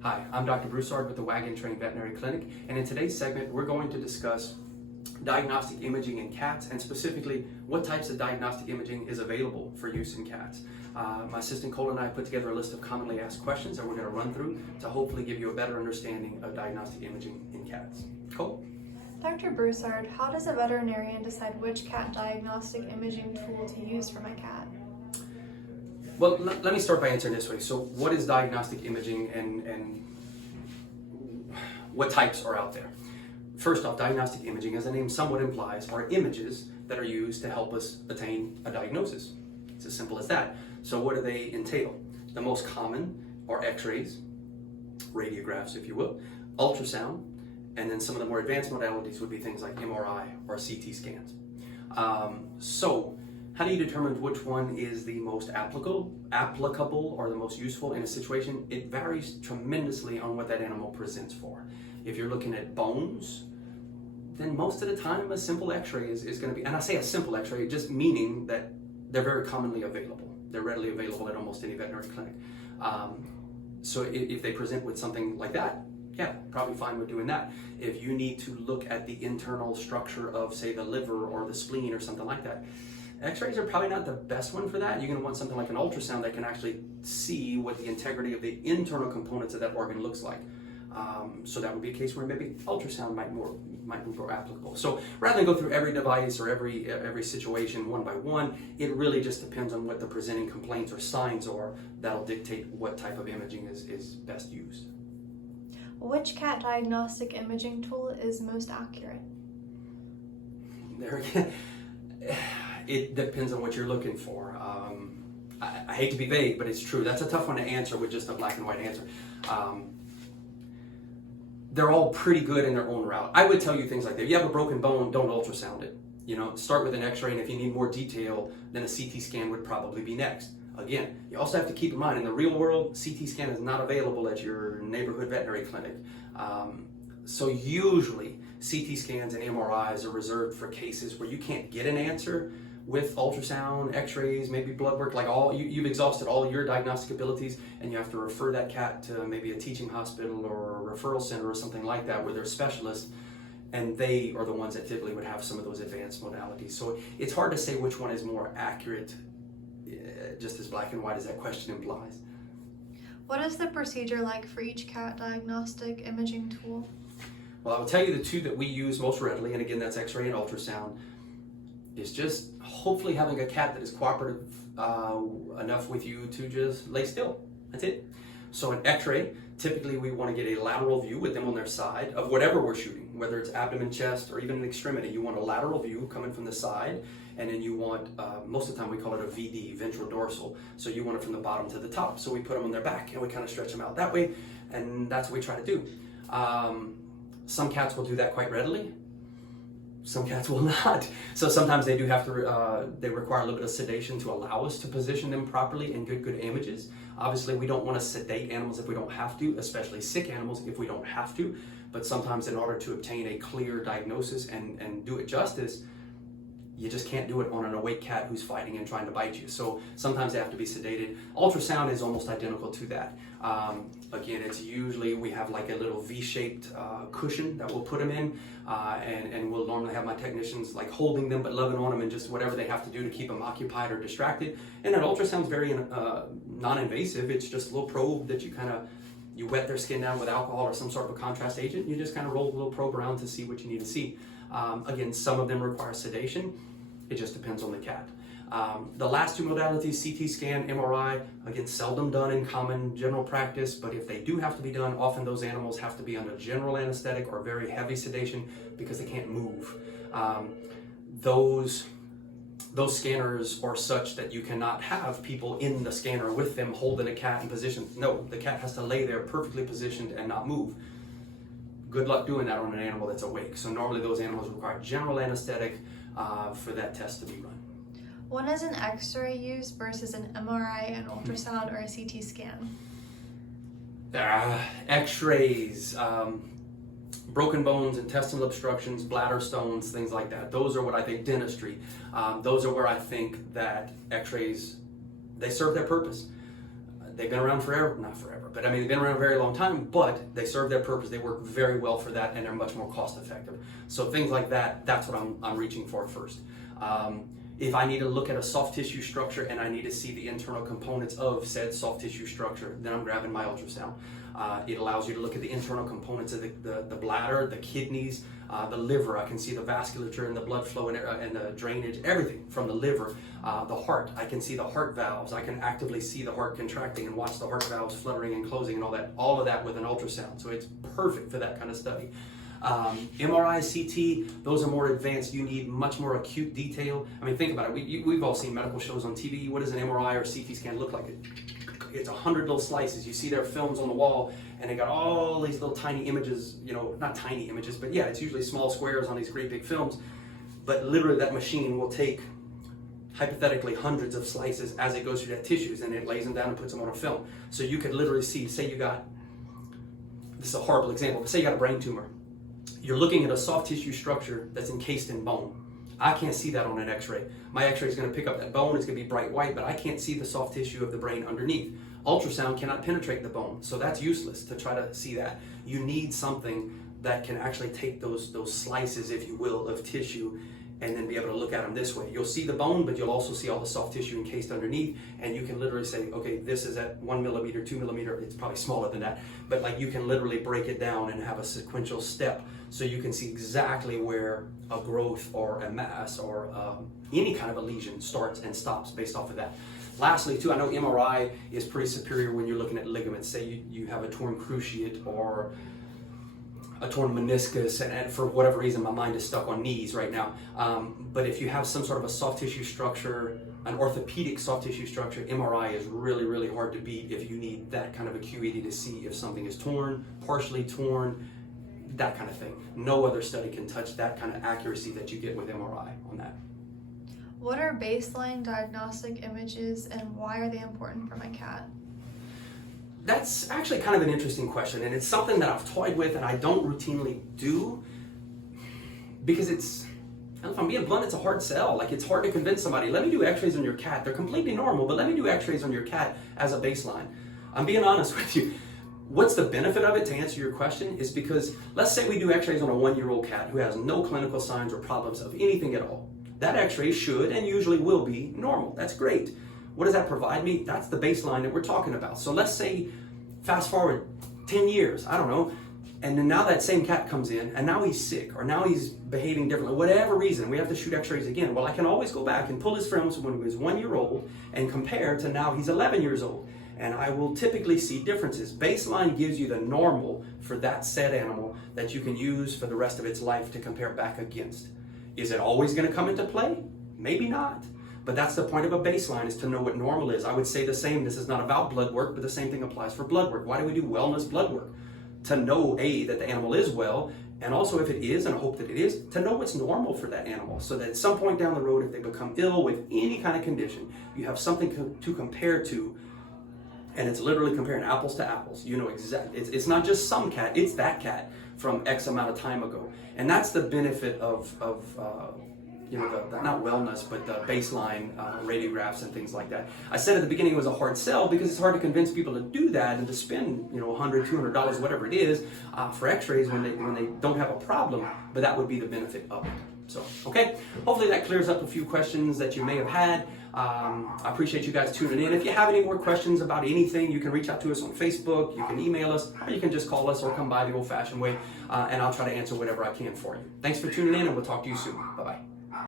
Hi, I'm Dr. Broussard with the Waggin Trained Veterinary Clinic, and in today's segment we're going to discuss diagnostic imaging in cats, and specifically what types of diagnostic imaging is available for use in cats. My assistant Cole and I put together a list of commonly asked questions that we're going to run through to hopefully give you a better understanding of diagnostic imaging in cats. Cole? Dr. Broussard, how does a veterinarian decide which cat diagnostic imaging tool to use for my cat? Well, let me start by answering this way. So what is diagnostic imaging and what types are out there? First off, diagnostic imaging, as the name somewhat implies, are images that are used to help us attain a diagnosis. It's as simple as that. So what do they entail? The most common are X-rays, radiographs if you will, ultrasound, and then some of the more advanced modalities would be things like MRI or CT scans. So how do you determine which one is the most applicable or the most useful in a situation? It varies tremendously on what that animal presents for. If you're looking at bones, then most of the time a simple X-ray is going to be, and I say a simple X-ray just meaning that they're very commonly available. They're readily available at almost any veterinary clinic. So if they present with something like that, yeah, probably fine with doing that. If you need to look at the internal structure of, say, the liver or the spleen or something like that, X-rays are probably not the best one for that. You're going to want something like an ultrasound that can actually see what the integrity of the internal components of that organ looks like. So that would be a case where maybe ultrasound might be more applicable. So rather than go through every device or every situation one by one, it really just depends on what the presenting complaints or signs are that'll dictate what type of imaging is best used. Which cat diagnostic imaging tool is most accurate? There again, it depends on what you're looking for. I hate to be vague, but it's true. That's a tough one to answer with just a black and white answer. They're all pretty good in their own route. I would tell you things like that. If you have a broken bone, don't ultrasound it. Start with an X-ray, and if you need more detail, then a CT scan would probably be next. Again, you also have to keep in mind, in the real world, CT scan is not available at your neighborhood veterinary clinic. So usually, CT scans and MRIs are reserved for cases where you can't get an answer with ultrasound, X-rays, maybe blood work, like you've exhausted all your diagnostic abilities, and you have to refer that cat to maybe a teaching hospital or a referral center or something like that where they're specialists, and they are the ones that typically would have some of those advanced modalities. So it's hard to say which one is more accurate, just as black and white as that question implies. What is the procedure like for each cat diagnostic imaging tool? Well, I will tell you the two that we use most readily, and again, that's X-ray and ultrasound, is just hopefully having a cat that is cooperative enough with you to just lay still. That's it. So an X-ray, typically we want to get a lateral view with them on their side of whatever we're shooting, whether it's abdomen, chest, or even an extremity. You want a lateral view coming from the side, and then you want, most of the time we call it a VD, ventral dorsal. So you want it from the bottom to the top. So we put them on their back and we kind of stretch them out that way, and that's what we try to do. Some cats will do that quite readily. Some cats will not. So sometimes they do have to, they require a little bit of sedation to allow us to position them properly in good images. Obviously, we don't want to sedate animals if we don't have to, especially sick animals if we don't have to. But sometimes in order to obtain a clear diagnosis and do it justice, you just can't do it on an awake cat who's fighting and trying to bite you. So sometimes they have to be sedated. Ultrasound is almost identical to that. Again, it's usually, we have like a little V-shaped cushion that we'll put them in, and we'll normally have my technicians like holding them but loving on them and just whatever they have to do to keep them occupied or distracted. And an ultrasound's very non-invasive. It's just a little probe that you wet their skin down with alcohol or some sort of a contrast agent. You just kind of roll the little probe around to see what you need to see. Again, some of them require sedation. It just depends on the cat. The last two modalities, CT scan, MRI, again, seldom done in common general practice, but if they do have to be done, often those animals have to be under general anesthetic or very heavy sedation because they can't move. Those scanners are such that you cannot have people in the scanner with them holding a cat in position. No, the cat has to lay there perfectly positioned and not move. Good luck doing that on an animal that's awake. So normally those animals require general anesthetic for that test to be run. When is an X-ray used versus an MRI, an ultrasound, or a CT scan? X-rays, broken bones, intestinal obstructions, bladder stones, things like that. Those are what I think dentistry. Those are where I think that X-rays, they serve their purpose. They've been around forever, not forever, but I mean, they've been around a very long time, but they serve their purpose. They work very well for that, and they're much more cost effective. So things like that, that's what I'm reaching for first. If I need to look at a soft tissue structure and I need to see the internal components of said soft tissue structure, then I'm grabbing my ultrasound. It allows you to look at the internal components of the bladder, the kidneys, the liver. I can see the vasculature and the blood flow and the drainage, everything from the liver. The heart, I can see the heart valves. I can actively see the heart contracting and watch the heart valves fluttering and closing and all of that with an ultrasound. So it's perfect for that kind of study. MRI, CT, those are more advanced. You need much more acute detail. I mean, think about it. We've all seen medical shows on TV. What does an MRI or CT scan look like? It's 100 little slices. You see their films on the wall, and they got all these little tiny images, not tiny images, but yeah, it's usually small squares on these great big films. But literally that machine will take, hypothetically, hundreds of slices as it goes through that tissues, and it lays them down and puts them on a film. So you could literally see, say you got, this is a horrible example, but say you got a brain tumor. You're looking at a soft tissue structure that's encased in bone. I can't see that on an X-ray. My X-ray is going to pick up that bone, it's going to be bright white, but I can't see the soft tissue of the brain underneath. Ultrasound cannot penetrate the bone, so that's useless to try to see that. You need something that can actually take those slices, if you will, of tissue and then be able to look at them this way. You'll see the bone, but you'll also see all the soft tissue encased underneath, and you can literally say, okay, this is at 1 millimeter, 2 millimeter, it's probably smaller than that, but like you can literally break it down and have a sequential step so you can see exactly where a growth or a mass or any kind of a lesion starts and stops based off of that. Lastly, too, I know MRI is pretty superior when you're looking at ligaments. Say you have a torn cruciate or a torn meniscus, and for whatever reason my mind is stuck on knees right now. But if you have some sort of a soft tissue structure, an orthopedic soft tissue structure, MRI is really, really hard to beat if you need that kind of acuity to see if something is torn, partially torn, that kind of thing. No other study can touch that kind of accuracy that you get with MRI on that. What are baseline diagnostic images and why are they important for my cat? That's actually kind of an interesting question, and it's something that I've toyed with and I don't routinely do because if I'm being blunt, it's a hard sell. Like, it's hard to convince somebody, let me do x-rays on your cat. They're completely normal, but let me do x-rays on your cat as a baseline. I'm being honest with you. What's the benefit of it, to answer your question, is because let's say we do x-rays on a 1-year-old cat who has no clinical signs or problems of anything at all. That x-ray should and usually will be normal. That's great. What does that provide me? That's the baseline that we're talking about. So let's say, fast forward 10 years, I don't know, and then now that same cat comes in and now he's sick or now he's behaving differently, whatever reason, we have to shoot x-rays again. Well, I can always go back and pull his films when he was 1 year old and compare to now he's 11 years old. And I will typically see differences. Baseline gives you the normal for that said animal that you can use for the rest of its life to compare back against. Is it always going to come into play? Maybe not. But that's the point of a baseline, is to know what normal is. I would say the same. This is not about blood work, but the same thing applies for blood work. Why do we do wellness blood work? To know, A, that the animal is well, and also if it is, and I hope that it is, to know what's normal for that animal. So that at some point down the road, if they become ill with any kind of condition, you have something to compare to. And it's literally comparing apples to apples. You know exactly. It's not just some cat, it's that cat from X amount of time ago. And that's the benefit of not wellness, but the baseline radiographs and things like that. I said at the beginning it was a hard sell because it's hard to convince people to do that and to spend $100, $200, whatever it is, for x-rays when they don't have a problem, but that would be the benefit of it. So, okay, hopefully that clears up a few questions that you may have had. I appreciate you guys tuning in. If you have any more questions about anything, you can reach out to us on Facebook, you can email us, or you can just call us or come by the old-fashioned way, and I'll try to answer whatever I can for you. Thanks for tuning in, and we'll talk to you soon. Bye-bye.